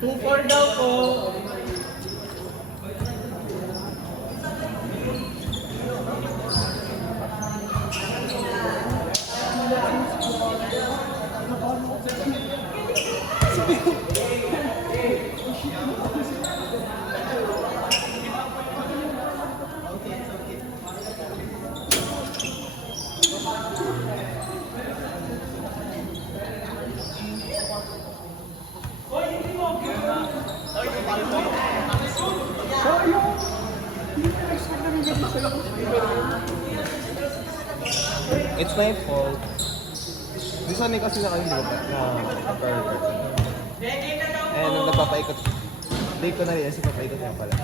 Two-four daw po. It's my fault. Di sanay kasi na kayo, di ba? Na burger. Eh, nung nagpapaikot, di ko na rin kasi papaikot nga pala.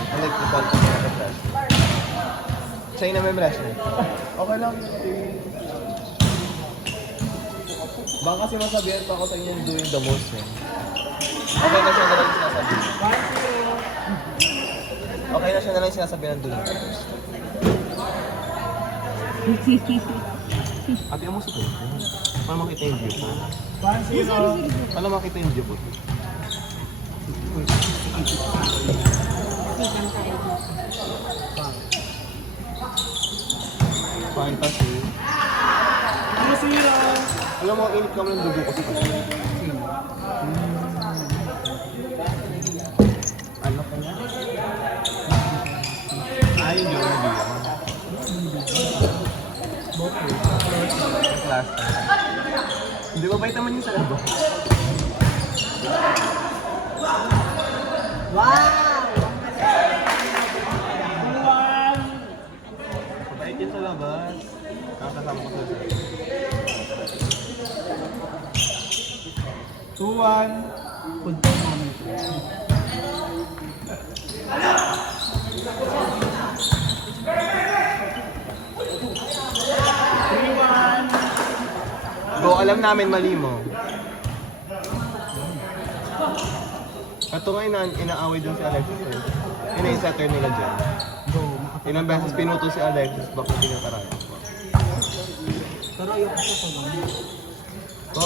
I like the ball kasi naka-brush. Sa'yo na may brush na. Okay lang. Baka kasi masabihan pa ako sa inyo doing the most eh. Okay na siya na lang yung sinasabi. Okay na siya na lang yung sinasabi ng doing the most. Ate, amo sa to. Para makita yung view po. Para makita yung view po. Fantasy. Alam mo, init kami ng dugo ko sa kasi. Ano ka na? Ayun yun, nabigyan. Class time. Hindi ba bait naman yung sa labas? Wow! Mabait yun sa labas. Nakakasama ko sa labas. 2-1. Punta namin. Go, alam namin mali mo. Ito ngayon inaaway dun si Alexis eh. Yun na yung setter nila dyan. Ilang beses pinuto si Alexis, bakit pinatarayan ko. Pero ayoko sa pag-ano. Go!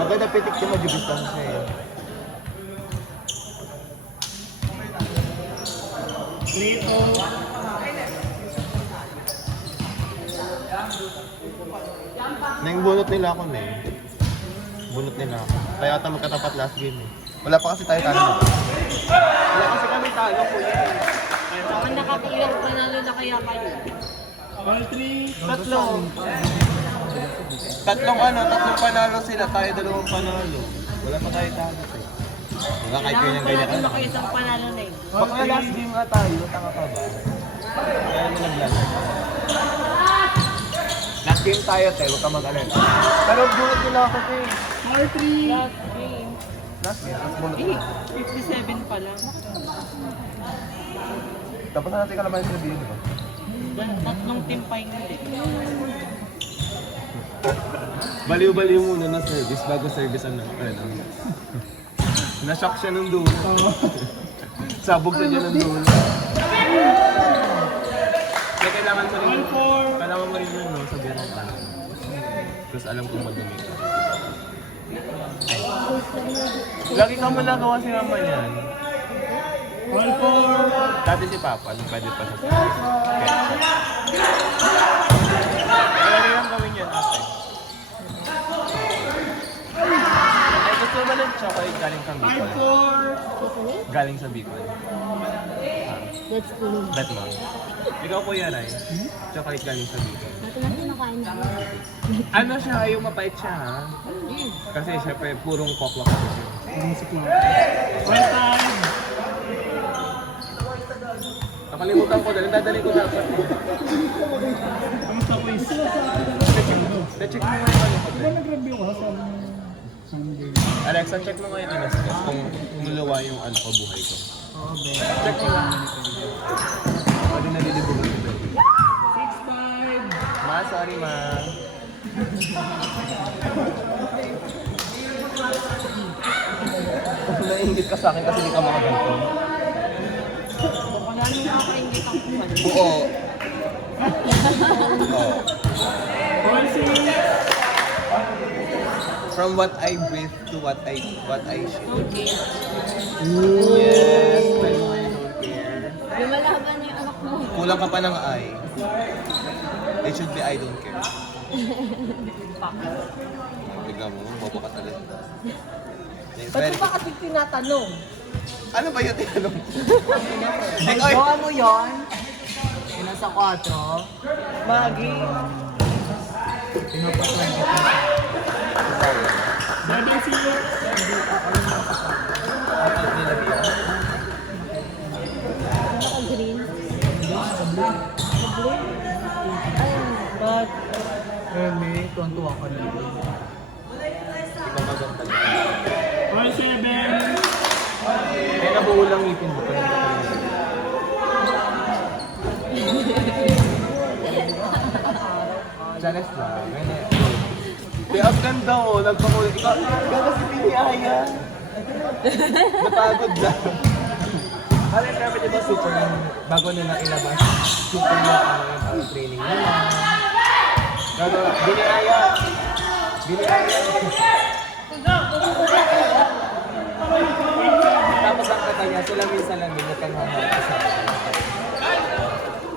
Agad na pitik yung majubis lang siya eh. Lito. Nang bunot nila ako na eh. Bunot nila ako. Kaya ata magkatapat last game eh. Wala pa kasi tayo talo. Wala kasi kami talo po yun eh. Baka nakakailang panalo na kaya kayo. All 3. Tatlong panalo sila, tayo dalawang panalo. Wala pa tayo talo eh. Wala kahit ganyan-ganyan ka Panalo na na. kayo isang panalo na eh. Baka last game nga tayo, tanga ka ba? Kaya mo nag-last. Last game tayo, te, huwag ka mag-alala. Pero bunot nila ako, te. All 3. Last game. Last game, tapos bunot Eh, nila. 57 pa lang. Tapos na natin kalaman yung sabihin, di ba? Tatlong team pa yung hindi. Baliw-baliw muna na service bago service ano. Na-shock siya nung dulo. Sabog na niya ng dulo. Kaya kailangan mo rin yun, no? Sabihan ng ano. Tapos alam kong madumi ka. Ay. Lagi ka mo nagawa si Mama niyan. All 4. Dati si Papa, nung pwede pa sa service. Kaya rin ang gawin yan, ate. Ay, gusto ba ng chocolate galing sa Bicol? 4. Galing sa Bicol. That's cool. Bet mo. Ikaw po yan ay. Chocolate galing sa Bicol. Dati natin nakain na. Ano siya, yung mapait siya ha? Kasi syempre purong kokwa kasi siya. All time. Nakalimutan ko dahil dadali ko dapat. Kamusta quiz? Check mo nga yung ano ko. Diba nag-review ka sa game? Alexa, check mo nga yung ano kung nuluwa yung ano ko buhay ko. Oo, be. Check mo lang. Pwede nalilibugan ko. Sorry, ma. Nainggit ka sa akin kasi di ka makaganto. Baka lalo nakakaingit ang kuhan. Buo. Oh. All six. From what I breathe to what I should. Okay. Yes, I don't care. Lumalaban na yung anak mo. Kulang ka pa ng I. It should be I don't care. Bigla mo, bobo ka talaga. Yes, Ba't very mo ba good. kasi tinatanong? Ano ba yung tinanong? Ay, Ay, ano yun? Yung nasa 4? Magi. Pinapatay ko. Seven six. Naka-green. Ba't? May tuwan-tuwa ka na. Ikaw maganda. All seven. Kaya nabuo lang ngipin mo. Kaya Janes lang. Kaya ang ganda mo. Nagpakulit. Ikaw kasi piniyaya. Napagod lang. Ano yung grabe diba super yung bago nila ilabas. Super yung yung training nila. Gagawa. Biniyaya. Tapos ang kata niya, sila minsan lang din nagkanghahan sa akin.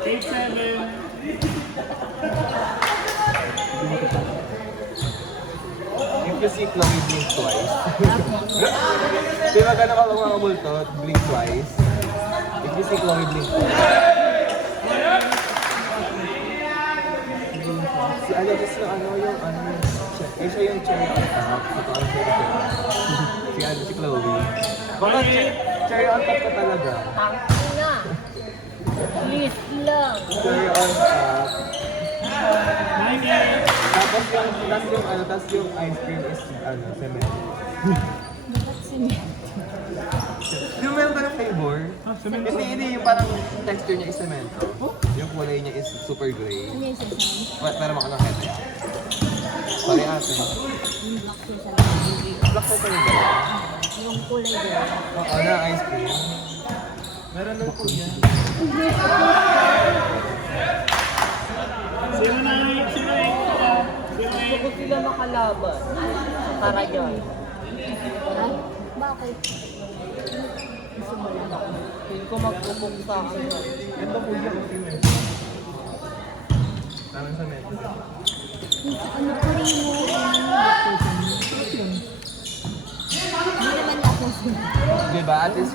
8-7. If you see Chloe blink twice. Di ba gano'n ka mga multot? Blink twice. If you see Chloe blink twice. Si ano, kasi yung siya yung cherry on top. Si Chloe si Chloe. Baka cherry on top ka talaga. Tangin na. Please lang. Cherry on top. 9-8. Tapos yung ice cream is cement. Yung meron ka ng flavor, Cement. hindi yung parang texture niya is cemento. Yung kulay niya is super gray. Ano yung sasama? Pero ako ng kete. Sorry ate. Yung black sasama. Black pepper yung dalawa. Yung kulay doon. Oo, na ice cream. Meron lang po yan. 0-9. 0-8. Gusto ko sila makalaban. Para yun. Ha? Bakit? Gusto mo lang. Hindi ko magpupok sa akin. Ito po yung cement. Parang cement. Ano pa rin mo? Hindi naman ako sila. Diba? At least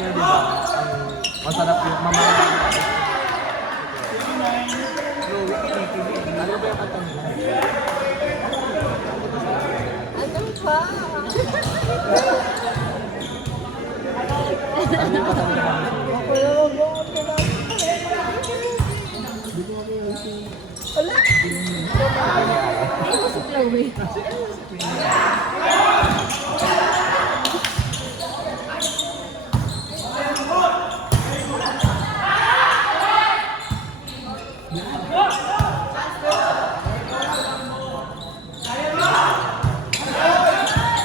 na diba? Masarap yung mamahal. Ano ba yung kata nila? Ano pa? Ano yung kata nila? Wala. Hindi ko si Chloe.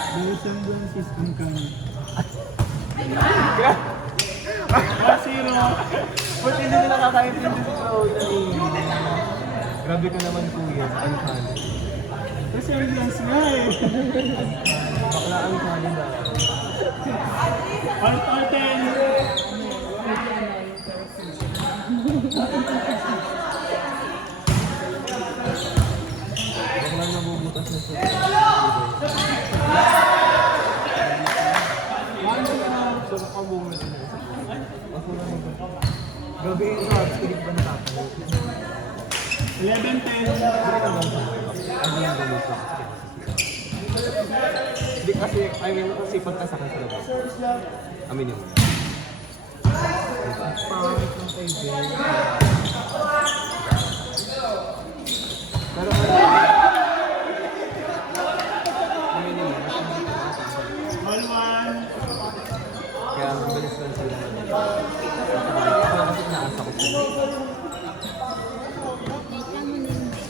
The resemblance is uncanny. 1-0. Ba't hindi nila nakakaintindi si Chloe? Grabe ka naman kuya. Uncanny. Resemblance nga eh. Bakla uncanny daw. All 10. Bakla nabubutas na siya. So, nakabunga din na. Ako na naman. Grabe yung rocks, hindi ba nakapanood? 11-10. Ano yung gamot ko? Hindi kasi, I mean, kasi pagkasakit sa labas. Aminin mo. Pangit ng kaibigan. Pero ano? Aminin mo, mas hindi ka nakatanggal. All 1. Kaya ang bilis lang sila. Ako kasi naasa ko sila. Tama na yun.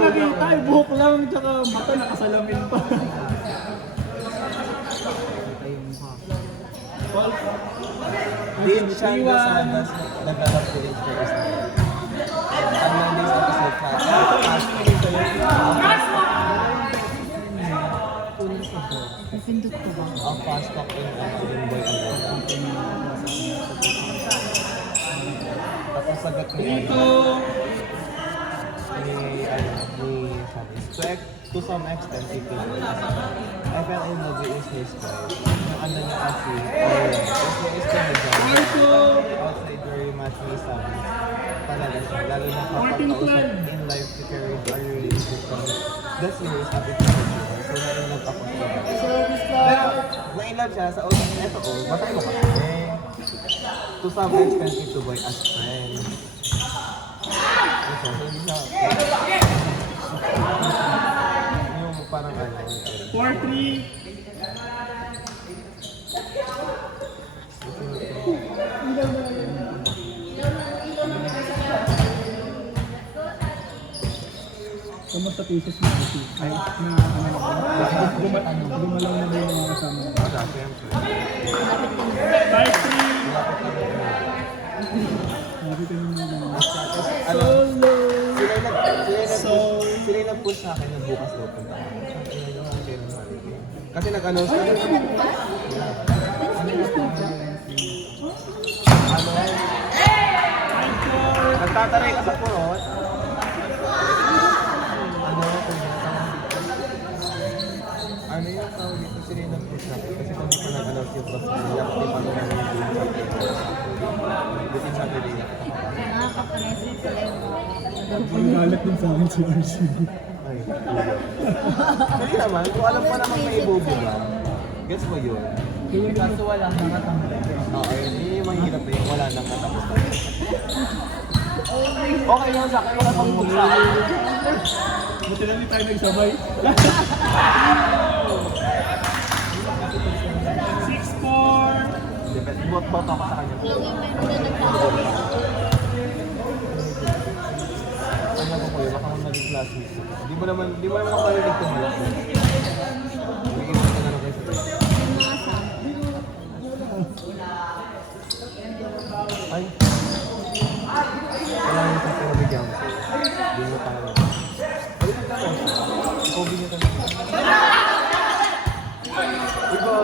nakita, buhok lang, tsaka mata nakasalamin pa. Din siya nag-alap ko yung first. Ang landing episode ka. Napindot ko ba? Ang fast talk in Game Boy Advance. Tapos sagot ni Dito. to some extent, it is. I fell in love with his style. Yung ano niya kasi, kasi is the outside very much may sabi. Talaga siya, lalo na kapag kausap in life to carry a relationship from the series at its original. So, na-inlove ako siya. Pero, na-inlove siya sa old, eto ko, batay mo kasi. To some extent, ito boy as friend. So, hindi siya, yung parang ano, 4-3. Kamusta pieces mo kasi? Ay, na gumalaw na ba yung mga kasama mo? wala, siyempre. 5-3. Sabi ko yung mga Ano, sila yung nag-push sa akin na bukas daw punta. Kasi nag-announce na nagtataray ka sa purot. Ano yung tawag dito? Sila yung nag-push sa akin. Kasi kung di pa nag-announce yung cross kanila, kasi paano na yung within Saturday na. Nakakapresent sila yung Ang galit din sa akin si RC. Ay, hindi naman, kung alam pa naman may ibubo ba, gets mo yun? Kaso wala nang katambay. Oo, hindi yung mahirap eh, wala nang katapos. Okay lang sa akin, wala pang buksa. Buti na hindi tayo nagsabay. 6-4. Depende, buot-buot ako sa kanya. Kanya ko po yun, baka kung naging classmates. Di mo naman makarinig tumalak. Nag-iwan ka na lang kayo sa tayo. Ay. Kailangan yung sa pinabigyan mo. Di mo tayo. Balikan ka mo. Kobe niya tayo. Ikaw.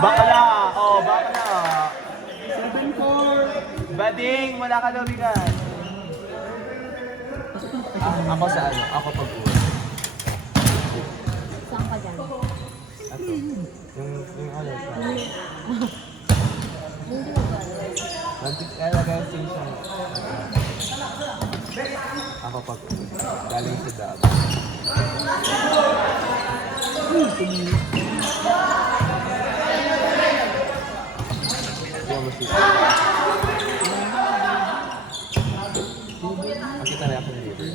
Bakla! Oh, bakla! 7-4. Bading! Wala ka daw bigat. Ako sa ano? Ako pag-uwi. Saan ka dyan? Ato. Yung ano sa... Hindi mo ba? Nag-exchange siya. Ako pag-uwi. Galing sa dab. Yung musik. Makita na ako ng liver.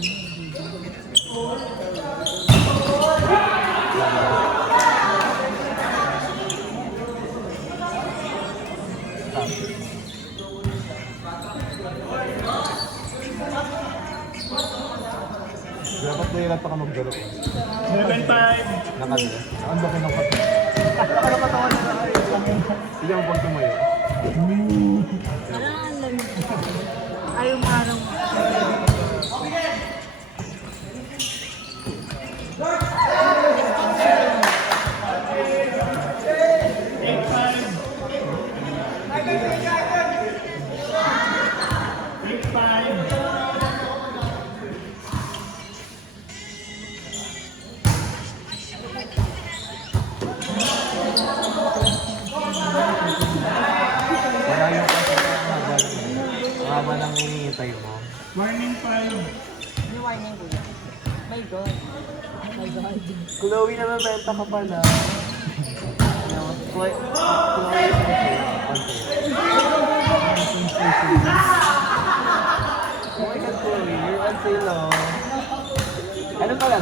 Dapat mahirap pa ka maglaro. 7-5. Nakadala. Ang laki ng katawan. Nakakatawan na ay. Sige mo pag tumayo. Parang ang lamig. Ayaw marang. Wala yung kasi haba nang hinihintay mo. Warning 5. May warning ko yan. My God. My God. Chloe na mabenta ka pala. Chloe Oh my God, Chloe, you're on sale, oh. Ano pala?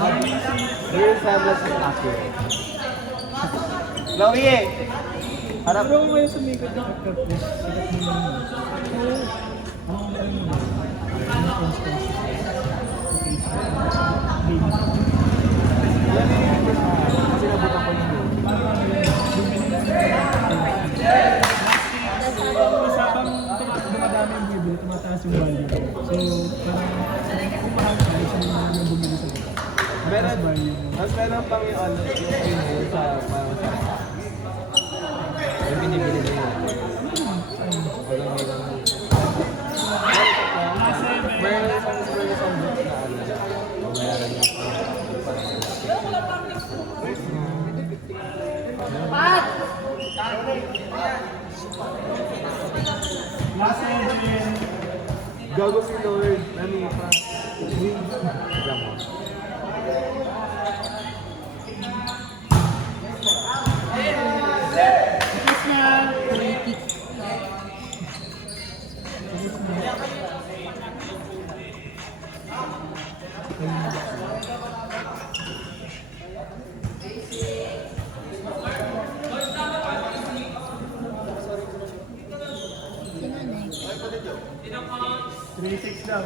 Your semblance is accurate. Chloe! Harap. Pero may sumikat na kakapos. Sikat mo lang yun. marami yung bibili, tumataas yung value. So, parang kung mahal ka, isa na naman yung bumili sa baba. Meron, value mo. mas meron pang yung ano, yung premium sa parang sa yung binibili nila. Walang may lang. Meron isang book na ano, meron yung Last engine. gago si Lord, nani pa. Diyan mo. Tapos na. Politik. Si nanay. 3-6 daw.